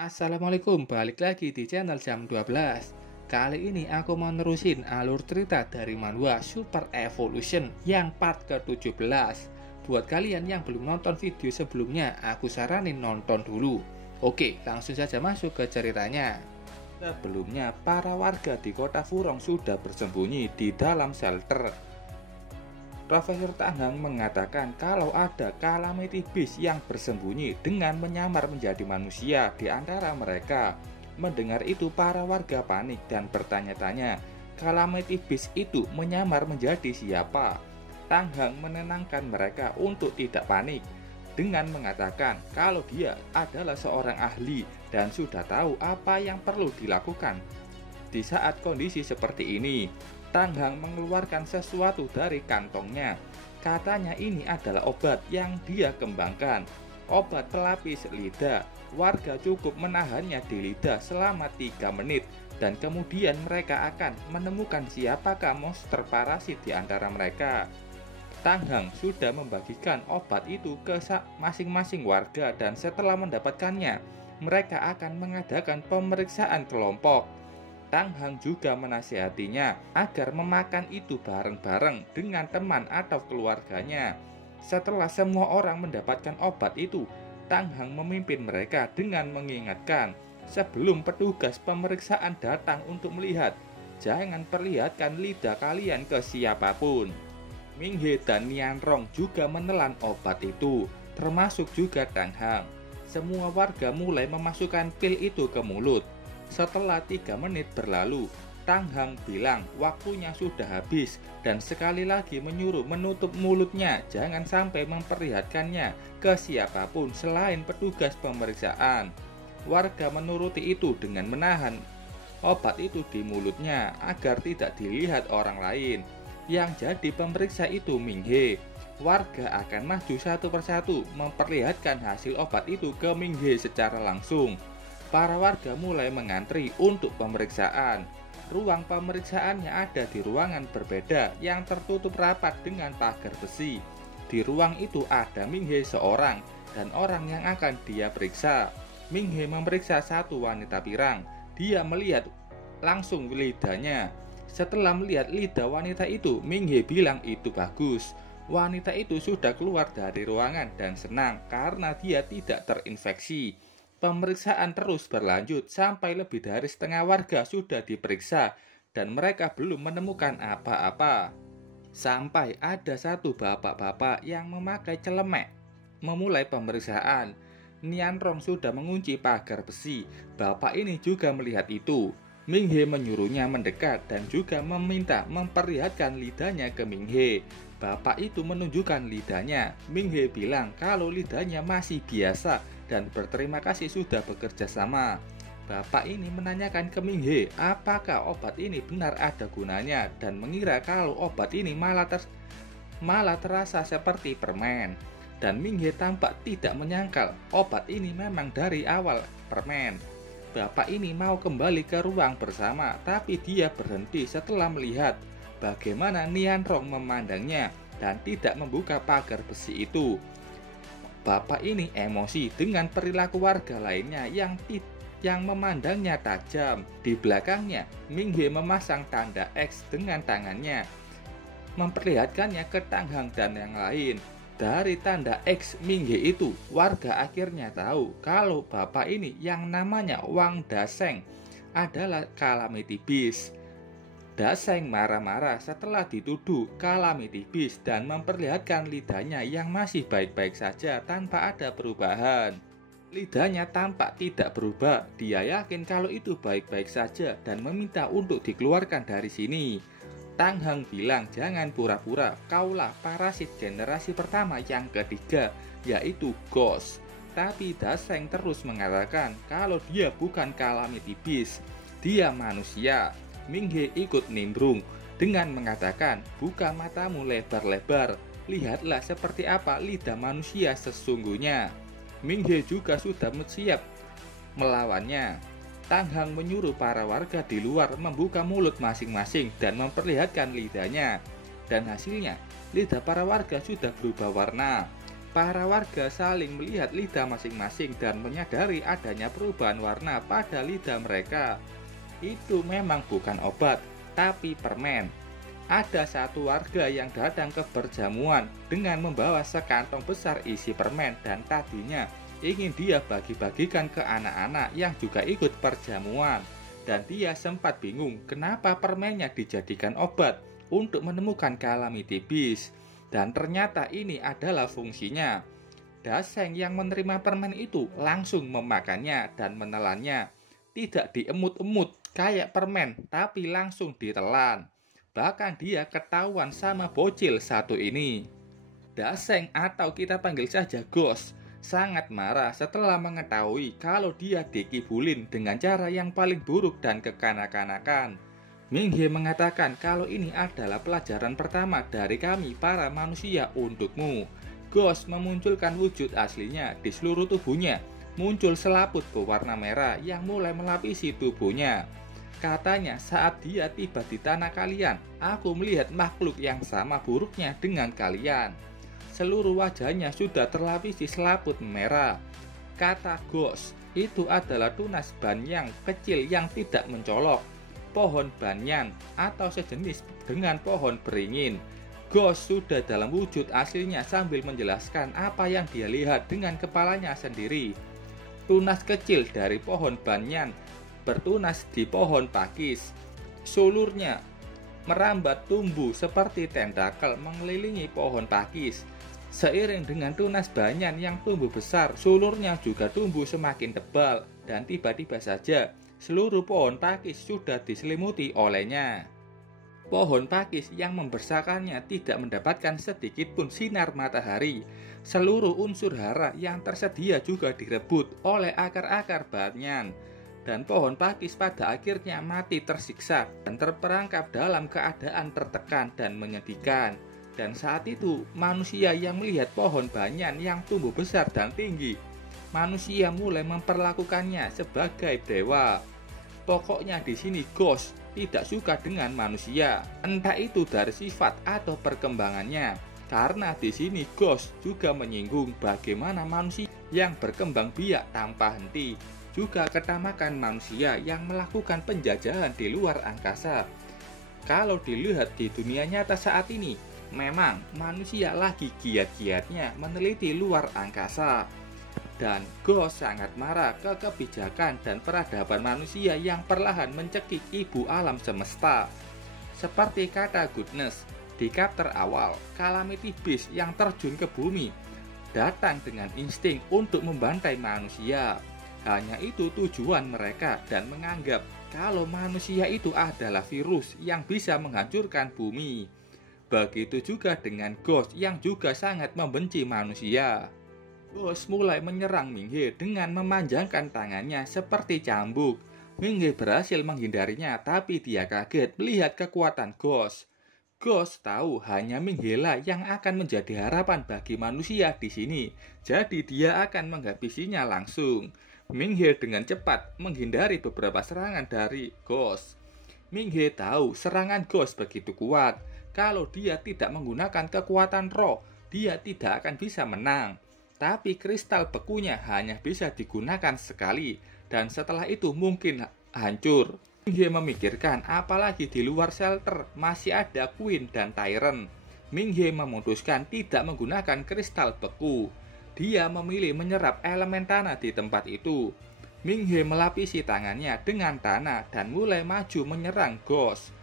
Assalamualaikum, balik lagi di channel Jam 12. Kali ini aku mau nerusin alur cerita dari manhwa Super Evolution yang part ke-17. Buat kalian yang belum nonton video sebelumnya, aku saranin nonton dulu. Oke, langsung saja masuk ke ceritanya. Sebelumnya, para warga di kota Furong sudah bersembunyi di dalam shelter. Profesor Tanghang mengatakan kalau ada Calamity Beast yang bersembunyi dengan menyamar menjadi manusia di antara mereka. Mendengar itu, para warga panik dan bertanya-tanya, Calamity Beast itu menyamar menjadi siapa? Tanghang menenangkan mereka untuk tidak panik dengan mengatakan kalau dia adalah seorang ahli dan sudah tahu apa yang perlu dilakukan. Di saat kondisi seperti ini, Tanghang mengeluarkan sesuatu dari kantongnya. Katanya ini adalah obat yang dia kembangkan. Obat pelapis lidah. Warga cukup menahannya di lidah selama 3 menit dan kemudian mereka akan menemukan siapakah monster parasit di antara mereka. Tanghang sudah membagikan obat itu ke masing-masing warga dan setelah mendapatkannya, mereka akan mengadakan pemeriksaan kelompok. Tanghang juga menasihatinya agar memakan itu bareng-bareng dengan teman atau keluarganya. Setelah semua orang mendapatkan obat itu, Tanghang memimpin mereka dengan mengingatkan, sebelum petugas pemeriksaan datang untuk melihat, jangan perlihatkan lidah kalian ke siapapun. Minghe dan Nianrong juga menelan obat itu, termasuk juga Tanghang. Semua warga mulai memasukkan pil itu ke mulut. Setelah 3 menit berlalu, Tanghang bilang waktunya sudah habis dan sekali lagi menyuruh menutup mulutnya, jangan sampai memperlihatkannya ke siapapun selain petugas pemeriksaan. Warga menuruti itu dengan menahan obat itu di mulutnya agar tidak dilihat orang lain. Yang jadi pemeriksa itu Minghe. Warga akan maju satu persatu memperlihatkan hasil obat itu ke Minghe secara langsung. Para warga mulai mengantri untuk pemeriksaan. Ruang pemeriksaannya ada di ruangan berbeda yang tertutup rapat dengan pagar besi. Di ruang itu ada Minghe seorang dan orang yang akan dia periksa. Minghe memeriksa satu wanita pirang. Dia melihat langsung lidahnya. Setelah melihat lidah wanita itu, Minghe bilang itu bagus. Wanita itu sudah keluar dari ruangan dan senang karena dia tidak terinfeksi. Pemeriksaan terus berlanjut sampai lebih dari setengah warga sudah diperiksa dan mereka belum menemukan apa-apa. Sampai ada satu bapak-bapak yang memakai celemek memulai pemeriksaan. Nianrong sudah mengunci pagar besi. Bapak ini juga melihat itu. Minghe menyuruhnya mendekat dan juga meminta memperlihatkan lidahnya ke Minghe. Bapak itu menunjukkan lidahnya. Minghe bilang kalau lidahnya masih biasa dan berterima kasih sudah bekerja sama. Bapak ini menanyakan ke Minghe apakah obat ini benar ada gunanya dan mengira kalau obat ini malah terasa seperti permen. Dan Minghe tampak tidak menyangkal obat ini memang dari awal permen. Bapak ini mau kembali ke ruang bersama, tapi dia berhenti setelah melihat bagaimana Nianrong memandangnya dan tidak membuka pagar besi itu. Bapak ini emosi dengan perilaku warga lainnya yang memandangnya tajam. Di belakangnya, Minghe memasang tanda X dengan tangannya, memperlihatkannya ke Tanghang dan yang lain. Dari tanda X Minghe itu, warga akhirnya tahu kalau bapak ini yang namanya Wang Daseng adalah Calamity Beast. Daseng marah-marah setelah dituduh Calamity Beast dan memperlihatkan lidahnya yang masih baik-baik saja tanpa ada perubahan. Lidahnya tampak tidak berubah, dia yakin kalau itu baik-baik saja dan meminta untuk dikeluarkan dari sini. Tanghang bilang jangan pura-pura, kaulah parasit generasi pertama yang ketiga, yaitu Ghost. Tapi Daseng terus mengatakan kalau dia bukan Calamity Beast, dia manusia. Minghe ikut nimbrung dengan mengatakan, buka matamu lebar-lebar, lihatlah seperti apa lidah manusia sesungguhnya. Minghe juga sudah siap melawannya. Tanghang menyuruh para warga di luar membuka mulut masing-masing dan memperlihatkan lidahnya. Dan hasilnya, lidah para warga sudah berubah warna. Para warga saling melihat lidah masing-masing dan menyadari adanya perubahan warna pada lidah mereka. Itu memang bukan obat, tapi permen. Ada satu warga yang datang ke perjamuan dengan membawa sekantong besar isi permen dan tadinya ingin dia bagi-bagikan ke anak-anak yang juga ikut perjamuan. Dan dia sempat bingung kenapa permennya dijadikan obat untuk menemukan Calamity Beast. Dan ternyata ini adalah fungsinya. Daseng yang menerima permen itu langsung memakannya dan menelannya. Tidak diemut-emut kayak permen, tapi langsung ditelan. Bahkan dia ketahuan sama bocil satu ini. Daseng atau kita panggil saja Ghost sangat marah setelah mengetahui kalau dia dikibulin dengan cara yang paling buruk dan kekanak-kanakan. Ming-He mengatakan kalau ini adalah pelajaran pertama dari kami para manusia untukmu. Ghost memunculkan wujud aslinya di seluruh tubuhnya. Muncul selaput berwarna merah yang mulai melapisi tubuhnya. Katanya saat dia tiba di tanah kalian, aku melihat makhluk yang sama buruknya dengan kalian. Seluruh wajahnya sudah terlapisi selaput merah. Kata Ghost, itu adalah tunas banyan kecil yang tidak mencolok. Pohon banyan atau sejenis dengan pohon beringin. Ghost sudah dalam wujud aslinya sambil menjelaskan apa yang dia lihat dengan kepalanya sendiri. Tunas kecil dari pohon banyan bertunas di pohon pakis. Sulurnya merambat tumbuh seperti tentakel mengelilingi pohon pakis. Seiring dengan tunas banyan yang tumbuh besar, sulurnya juga tumbuh semakin tebal dan tiba-tiba saja seluruh pohon pakis sudah diselimuti olehnya. Pohon pakis yang membesarkannya tidak mendapatkan sedikit pun sinar matahari. Seluruh unsur hara yang tersedia juga direbut oleh akar-akar banyan. Dan pohon pakis pada akhirnya mati tersiksa dan terperangkap dalam keadaan tertekan dan menyedihkan. Dan saat itu manusia yang melihat pohon banyan yang tumbuh besar dan tinggi, manusia mulai memperlakukannya sebagai dewa. Pokoknya di sini Ghost tidak suka dengan manusia, entah itu dari sifat atau perkembangannya. Karena di sini Ghost juga menyinggung bagaimana manusia yang berkembang biak tanpa henti, juga ketamakan manusia yang melakukan penjajahan di luar angkasa. Kalau dilihat di dunia nyata saat ini, memang manusia lagi giat-giatnya meneliti luar angkasa. Dan Ghost sangat marah ke kebijakan dan peradaban manusia yang perlahan mencekik ibu alam semesta. Seperti kata Goodness di chapter awal, Calamity Beast yang terjun ke bumi datang dengan insting untuk membantai manusia. Hanya itu tujuan mereka dan menganggap kalau manusia itu adalah virus yang bisa menghancurkan bumi. Begitu juga dengan Ghost yang juga sangat membenci manusia. Ghost mulai menyerang Ming-He dengan memanjangkan tangannya seperti cambuk. Ming-He berhasil menghindarinya, tapi dia kaget melihat kekuatan Ghost. Ghost tahu hanya Ming-He lah yang akan menjadi harapan bagi manusia di sini, jadi dia akan menghabisinya langsung. Ming-He dengan cepat menghindari beberapa serangan dari Ghost. Ming-He tahu serangan Ghost begitu kuat. Kalau dia tidak menggunakan kekuatan roh, dia tidak akan bisa menang. Tapi kristal bekunya hanya bisa digunakan sekali, dan setelah itu mungkin hancur. Ming-He memikirkan apalagi di luar shelter masih ada Queen dan Tyrant. Ming-He memutuskan tidak menggunakan kristal beku. Dia memilih menyerap elemen tanah di tempat itu. Ming-He melapisi tangannya dengan tanah dan mulai maju menyerang Ghost.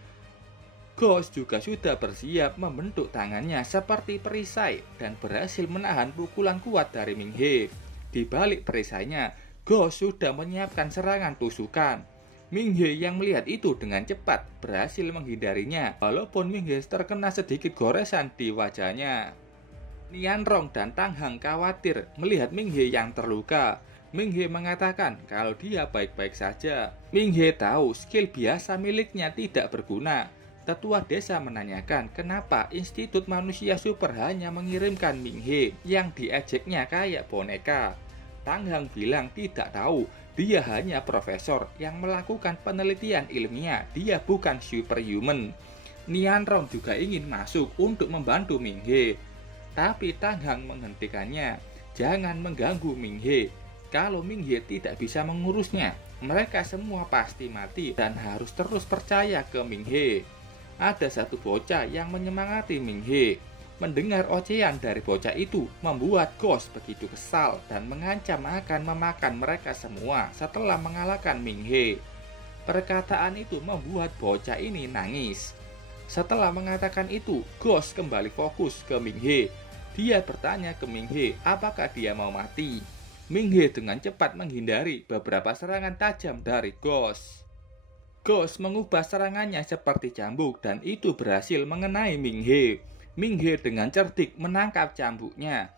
Ghost juga sudah bersiap membentuk tangannya seperti perisai dan berhasil menahan pukulan kuat dari Ming-He. Di balik perisainya, Ghost sudah menyiapkan serangan tusukan. Ming-He yang melihat itu dengan cepat berhasil menghindarinya, walaupun Ming-He terkena sedikit goresan di wajahnya. Nianrong dan Tang Hang khawatir melihat Ming-He yang terluka. Ming-He mengatakan kalau dia baik-baik saja. Ming-He tahu skill biasa miliknya tidak berguna. Tetua desa menanyakan kenapa Institut Manusia Super hanya mengirimkan Ming-He yang diejeknya kayak boneka. Tang Hang bilang tidak tahu, dia hanya profesor yang melakukan penelitian ilmiah, dia bukan superhuman. Nianrong juga ingin masuk untuk membantu Ming-He. tapi Tang Hang menghentikannya. Jangan mengganggu Ming He. Kalau Ming He tidak bisa mengurusnya, mereka semua pasti mati dan harus terus percaya ke Ming He. Ada satu bocah yang menyemangati Ming He. Mendengar ocehan dari bocah itu membuat Ghost begitu kesal dan mengancam akan memakan mereka semua setelah mengalahkan Ming He. Perkataan itu membuat bocah ini nangis. Setelah mengatakan itu, Ghost kembali fokus ke Ming He. Dia bertanya ke Ming He apakah dia mau mati. Ming He dengan cepat menghindari beberapa serangan tajam dari Ghost. Ghost mengubah serangannya seperti cambuk dan itu berhasil mengenai Ming He. Ming He dengan cerdik menangkap cambuknya,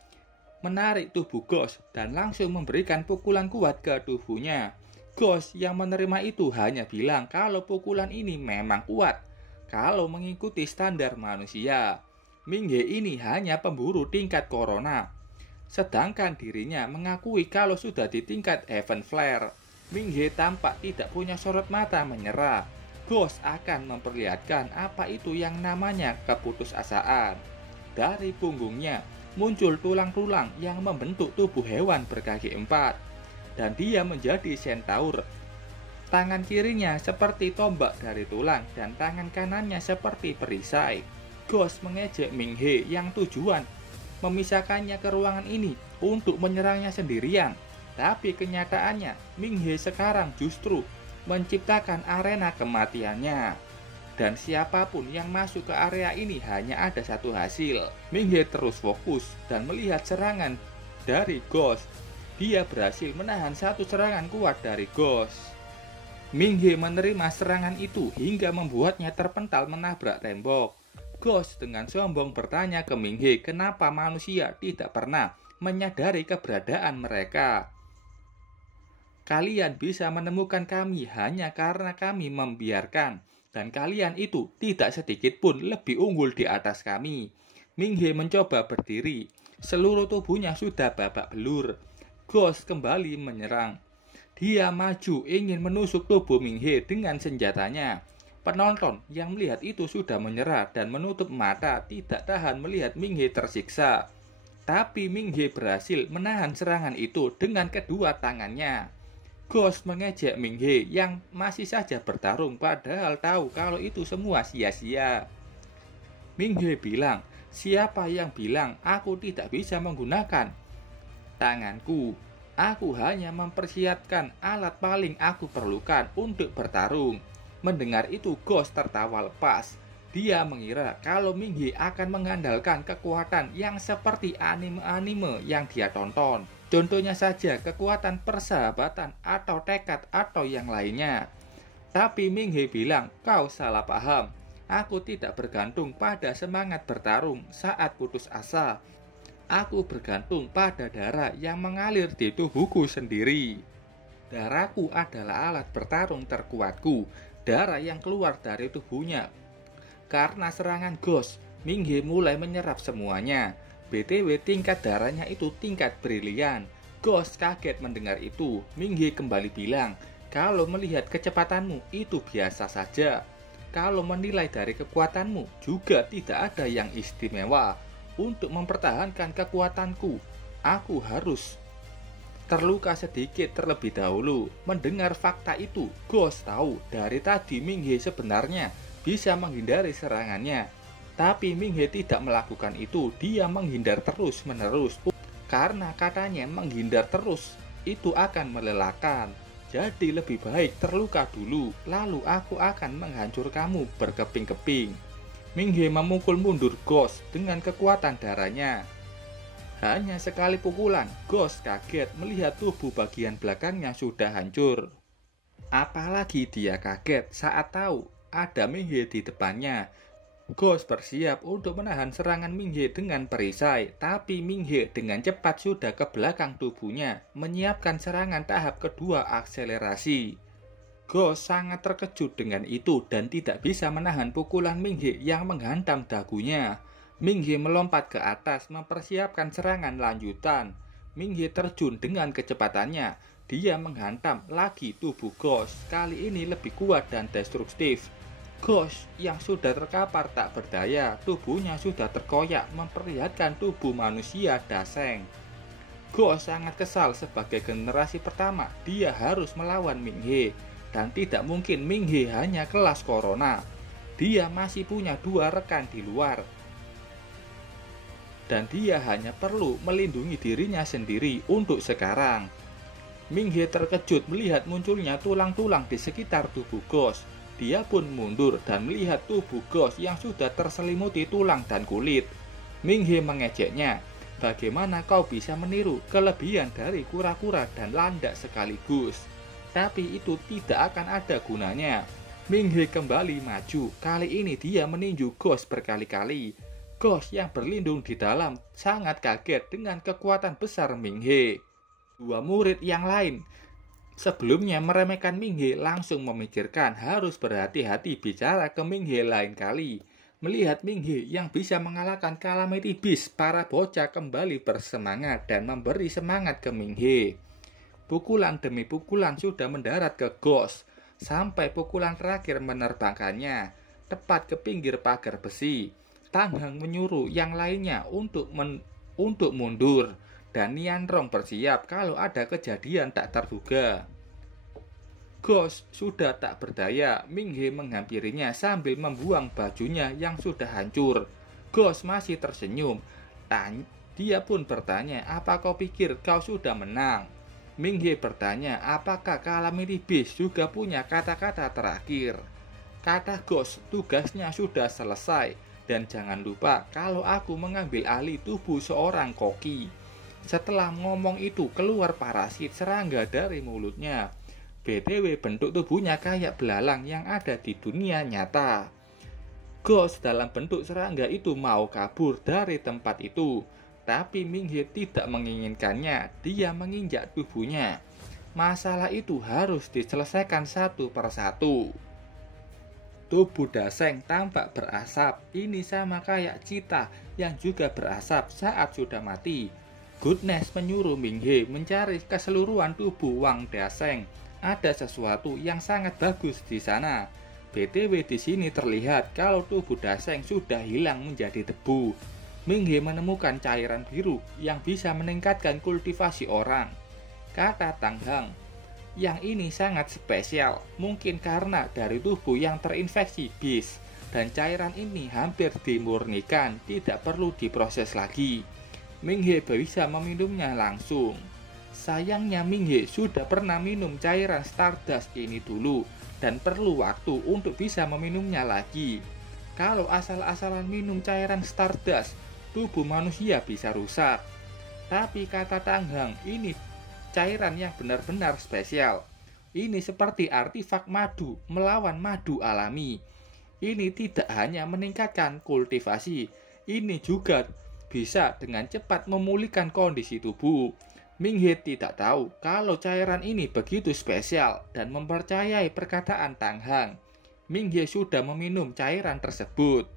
menarik tubuh Ghost dan langsung memberikan pukulan kuat ke tubuhnya. Ghost yang menerima itu hanya bilang kalau pukulan ini memang kuat kalau mengikuti standar manusia. Ming He ini hanya pemburu tingkat corona, sedangkan dirinya mengakui kalau sudah di tingkat Heaven Flare. Ming He tampak tidak punya sorot mata menyerah. Ghost akan memperlihatkan apa itu yang namanya keputusasaan. Dari punggungnya muncul tulang-tulang yang membentuk tubuh hewan berkaki 4. Dan dia menjadi centaur. Tangan kirinya seperti tombak dari tulang dan tangan kanannya seperti perisai. Ghost mengejek Ming He yang tujuan memisahkannya ke ruangan ini untuk menyerangnya sendirian. Tapi kenyataannya Ming He sekarang justru menciptakan arena kematiannya. Dan siapapun yang masuk ke area ini hanya ada satu hasil. Ming He terus fokus dan melihat serangan dari Ghost. Dia berhasil menahan satu serangan kuat dari Ghost. Ming He menerima serangan itu hingga membuatnya terpental menabrak tembok. Ghost dengan sombong bertanya ke Ming He kenapa manusia tidak pernah menyadari keberadaan mereka. Kalian bisa menemukan kami hanya karena kami membiarkan, dan kalian itu tidak sedikit pun lebih unggul di atas kami. Ming He mencoba berdiri, seluruh tubuhnya sudah babak belur. Ghost kembali menyerang. Dia maju ingin menusuk tubuh Ming He dengan senjatanya. Penonton yang melihat itu sudah menyerah dan menutup mata tidak tahan melihat Ming He tersiksa. Tapi Ming He berhasil menahan serangan itu dengan kedua tangannya. Ghost mengejek Ming He yang masih saja bertarung padahal tahu kalau itu semua sia-sia. Ming He bilang, siapa yang bilang aku tidak bisa menggunakan tanganku? Aku hanya mempersiapkan alat paling aku perlukan untuk bertarung. Mendengar itu Ghost tertawa lepas. Dia mengira kalau Ming He akan mengandalkan kekuatan yang seperti anime-anime yang dia tonton. Contohnya saja kekuatan persahabatan atau tekad atau yang lainnya. Tapi Ming He bilang, kau salah paham. Aku tidak bergantung pada semangat bertarung saat putus asa. Aku bergantung pada darah yang mengalir di tubuhku sendiri. Darahku adalah alat bertarung terkuatku. Darah yang keluar dari tubuhnya. Karena serangan Ghost, Ming He mulai menyerap semuanya. BTW tingkat darahnya itu tingkat brilian. Ghost kaget mendengar itu. Ming He kembali bilang, kalau melihat kecepatanmu itu biasa saja. Kalau menilai dari kekuatanmu juga tidak ada yang istimewa. Untuk mempertahankan kekuatanku, aku harus terluka sedikit terlebih dahulu. Mendengar fakta itu, Ghost tahu dari tadi Ming He sebenarnya bisa menghindari serangannya. Tapi Ming He tidak melakukan itu, dia menghindar terus-menerus. Karena katanya menghindar terus itu akan melelahkan. Jadi lebih baik terluka dulu, lalu aku akan menghancurkanmu berkeping-keping. Ming He memukul mundur Ghost dengan kekuatan darahnya. Hanya sekali pukulan, Ghost kaget melihat tubuh bagian belakangnya sudah hancur. Apalagi dia kaget saat tahu ada Ming He di depannya. Ghost bersiap untuk menahan serangan Ming He dengan perisai, tapi Ming He dengan cepat sudah ke belakang tubuhnya, menyiapkan serangan tahap kedua akselerasi. Ghost sangat terkejut dengan itu dan tidak bisa menahan pukulan Ming He yang menghantam dagunya. Ming He melompat ke atas mempersiapkan serangan lanjutan. Ming He terjun dengan kecepatannya. Dia menghantam lagi tubuh Ghost. Kali ini lebih kuat dan destruktif. Ghost yang sudah terkapar tak berdaya, tubuhnya sudah terkoyak memperlihatkan tubuh manusia Daseng. Ghost sangat kesal sebagai generasi pertama, dia harus melawan Ming-He. Dan tidak mungkin Ming-He hanya kelas corona. Dia masih punya 2 rekan di luar. Dan dia hanya perlu melindungi dirinya sendiri untuk sekarang. Ming-He terkejut melihat munculnya tulang-tulang di sekitar tubuh Ghost. Dia pun mundur dan melihat tubuh Ghost yang sudah terselimuti tulang dan kulit. Ming-He mengejeknya, bagaimana kau bisa meniru kelebihan dari kura-kura dan landak sekaligus? Tapi itu tidak akan ada gunanya. Ming-He kembali maju, kali ini dia meninju Ghost berkali-kali. Ghost yang berlindung di dalam sangat kaget dengan kekuatan besar Ming-He. 2 murid yang lain sebelumnya meremehkan Ming-He langsung memikirkan harus berhati-hati bicara ke Ming-He lain kali. Melihat Ming-He yang bisa mengalahkan Calamity Beast, para bocah kembali bersemangat dan memberi semangat ke Ming-He. Pukulan demi pukulan sudah mendarat ke Ghost, sampai pukulan terakhir menerbangkannya tepat ke pinggir pagar besi. Tang Heng menyuruh yang lainnya untuk mundur. Dan Nian Rong bersiap kalau ada kejadian tak terduga. Ghost sudah tak berdaya, Ming-He menghampirinya sambil membuang bajunya yang sudah hancur. Ghost masih tersenyum. Dia pun bertanya, apa kau pikir kau sudah menang? Ming-He bertanya, apakah Calamity Beast juga punya kata-kata terakhir? Kata Ghost, tugasnya sudah selesai. Dan jangan lupa kalau aku mengambil alih tubuh seorang koki. Setelah ngomong itu keluar parasit serangga dari mulutnya. BTW bentuk tubuhnya kayak belalang yang ada di dunia nyata. Ghost dalam bentuk serangga itu mau kabur dari tempat itu. Tapi Ming-He tidak menginginkannya, dia menginjak tubuhnya. Masalah itu harus diselesaikan satu persatu. Tubuh Daseng tampak berasap, ini sama kayak Cheetah yang juga berasap saat sudah mati. Goodness menyuruh Ming-He mencari keseluruhan tubuh Wang Daseng. Ada sesuatu yang sangat bagus di sana. BTW di sini terlihat kalau tubuh Daseng sudah hilang menjadi debu. Ming-He menemukan cairan biru yang bisa meningkatkan kultivasi orang. Kata Tang Heng, yang ini sangat spesial, mungkin karena dari tubuh yang terinfeksi Beast. Dan cairan ini hampir dimurnikan, tidak perlu diproses lagi. Ming-He bisa meminumnya langsung. Sayangnya Ming-He sudah pernah minum cairan Stardust ini dulu dan perlu waktu untuk bisa meminumnya lagi. Kalau asal-asalan minum cairan Stardust, tubuh manusia bisa rusak. Tapi kata Tang Heng, ini cairan yang benar-benar spesial. Ini seperti artifak madu melawan madu alami. Ini tidak hanya meningkatkan kultivasi, ini juga bisa dengan cepat memulihkan kondisi tubuh. Ming-He tidak tahu kalau cairan ini begitu spesial dan mempercayai perkataan Tang Heng. Ming-He sudah meminum cairan tersebut.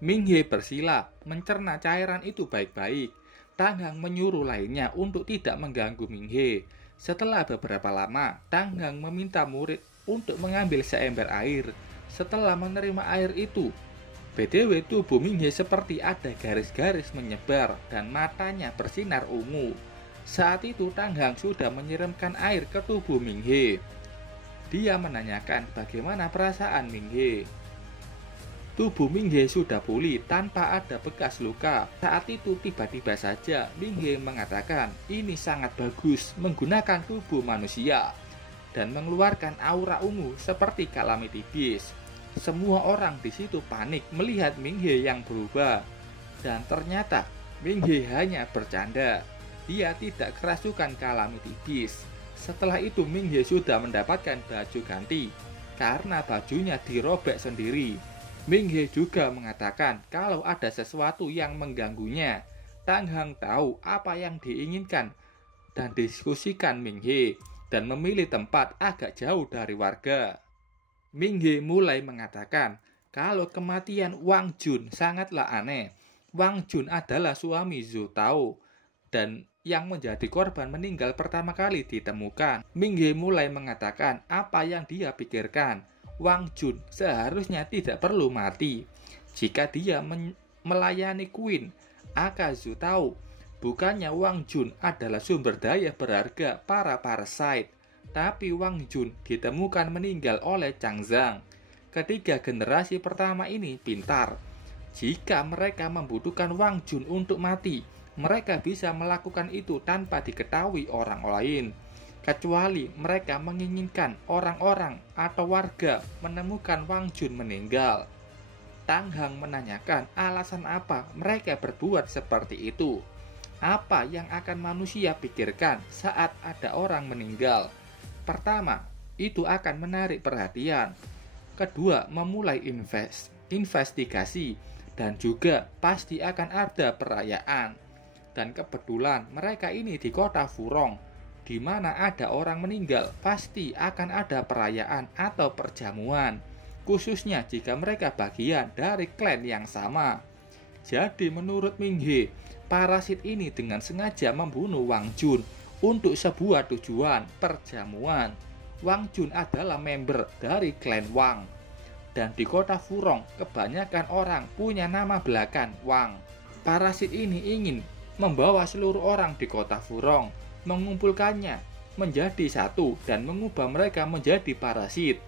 Ming-He bersilap mencerna cairan itu baik-baik. Tang Heng menyuruh lainnya untuk tidak mengganggu Ming-He. Setelah beberapa lama, Tang Heng meminta murid untuk mengambil seember air. Setelah menerima air itu, BTW tubuh Ming-He seperti ada garis-garis menyebar dan matanya bersinar ungu. Saat itu Tang Heng sudah menyiramkan air ke tubuh Ming-He. Dia menanyakan bagaimana perasaan Ming-He. Tubuh Ming-He sudah pulih tanpa ada bekas luka. Saat itu tiba-tiba saja Ming-He mengatakan ini sangat bagus menggunakan tubuh manusia dan mengeluarkan aura ungu seperti Calamity Beast. Semua orang di situ panik melihat Ming-He yang berubah. Dan ternyata Ming-He hanya bercanda. Dia tidak kerasukan Calamity Beast. Setelah itu Ming-He sudah mendapatkan baju ganti karena bajunya dirobek sendiri. Ming-He juga mengatakan kalau ada sesuatu yang mengganggunya. Tang Heng tahu apa yang diinginkan dan diskusikan Ming-He dan memilih tempat agak jauh dari warga. Ming-He mulai mengatakan kalau kematian Wang Jun sangatlah aneh. Wang Jun adalah suami Zhou Tao dan yang menjadi korban meninggal pertama kali ditemukan. Ming-He mulai mengatakan apa yang dia pikirkan. Wang Jun seharusnya tidak perlu mati. Jika dia melayani Queen, Akazu tahu bukannya Wang Jun adalah sumber daya berharga para parasite, tapi Wang Jun ditemukan meninggal oleh Chang Zhang. Ketiga generasi pertama ini pintar. Jika mereka membutuhkan Wang Jun untuk mati, mereka bisa melakukan itu tanpa diketahui orang lain. Kecuali mereka menginginkan orang-orang atau warga menemukan Wang Jun meninggal. Tang Hang menanyakan alasan apa mereka berbuat seperti itu. Apa yang akan manusia pikirkan saat ada orang meninggal? Pertama, itu akan menarik perhatian. Kedua, memulai investigasi. Dan juga pasti akan ada perayaan. Dan kebetulan mereka ini di kota Furong, di mana ada orang meninggal, pasti akan ada perayaan atau perjamuan, khususnya jika mereka bagian dari klan yang sama. Jadi menurut Ming He, parasit ini dengan sengaja membunuh Wang Jun untuk sebuah tujuan perjamuan. Wang Jun adalah member dari klan Wang, dan di kota Furong kebanyakan orang punya nama belakang Wang. Parasit ini ingin membawa seluruh orang di kota Furong, mengumpulkannya menjadi satu dan mengubah mereka menjadi parasit.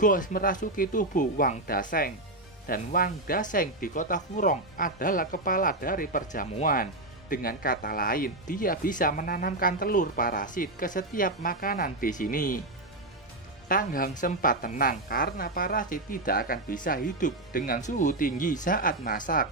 Ghost merasuki tubuh Wang Daseng, dan Wang Daseng di kota Furong adalah kepala dari perjamuan. Dengan kata lain, dia bisa menanamkan telur parasit ke setiap makanan di sini. Tang Hang sempat tenang karena parasit tidak akan bisa hidup dengan suhu tinggi saat masak.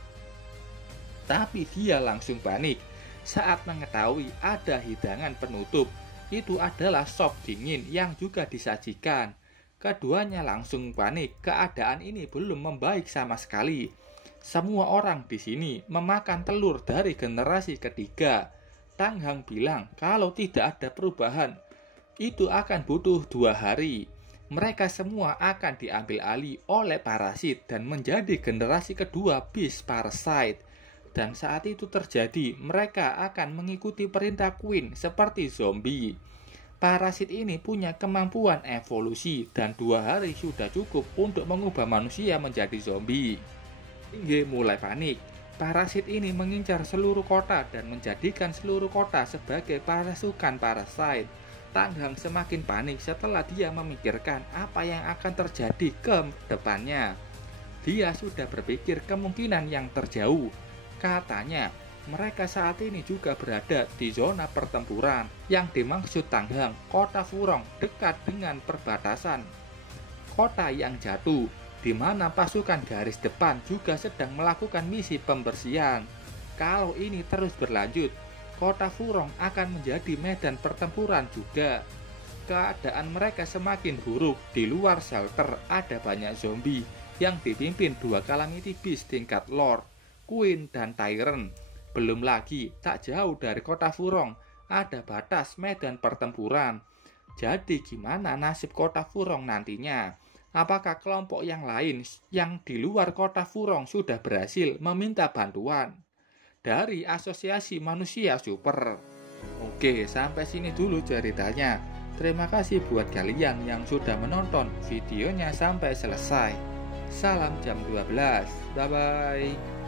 Tapi dia langsung panik saat mengetahui ada hidangan penutup. Itu adalah sop dingin yang juga disajikan. Keduanya langsung panik, keadaan ini belum membaik sama sekali. Semua orang di sini memakan telur dari generasi ketiga. Tang Hang bilang kalau tidak ada perubahan, itu akan butuh 2 hari. Mereka semua akan diambil alih oleh parasit dan menjadi generasi kedua Beast Parasite. Dan saat itu terjadi, mereka akan mengikuti perintah Queen seperti zombie. Parasit ini punya kemampuan evolusi dan 2 hari sudah cukup untuk mengubah manusia menjadi zombie. Ming mulai panik. Parasit ini mengincar seluruh kota dan menjadikan seluruh kota sebagai pasukan parasite. Tang Hang semakin panik setelah dia memikirkan apa yang akan terjadi ke depannya. Dia sudah berpikir kemungkinan yang terjauh. Katanya, mereka saat ini juga berada di zona pertempuran. Yang dimaksud Tang Hang, kota Furong dekat dengan perbatasan kota yang jatuh, di mana pasukan garis depan juga sedang melakukan misi pembersihan. Kalau ini terus berlanjut, kota Furong akan menjadi medan pertempuran juga. Keadaan mereka semakin buruk. Di luar shelter ada banyak zombie yang dipimpin 2 calamity beast tingkat lord, Queen dan Tyrant. Belum lagi, tak jauh dari kota Furong ada batas medan pertempuran. Jadi gimana nasib kota Furong nantinya? Apakah kelompok yang lain yang di luar kota Furong sudah berhasil meminta bantuan dari Asosiasi Manusia Super? Oke, sampai sini dulu ceritanya. Terima kasih buat kalian yang sudah menonton videonya sampai selesai. Salam jam 12. Bye-bye.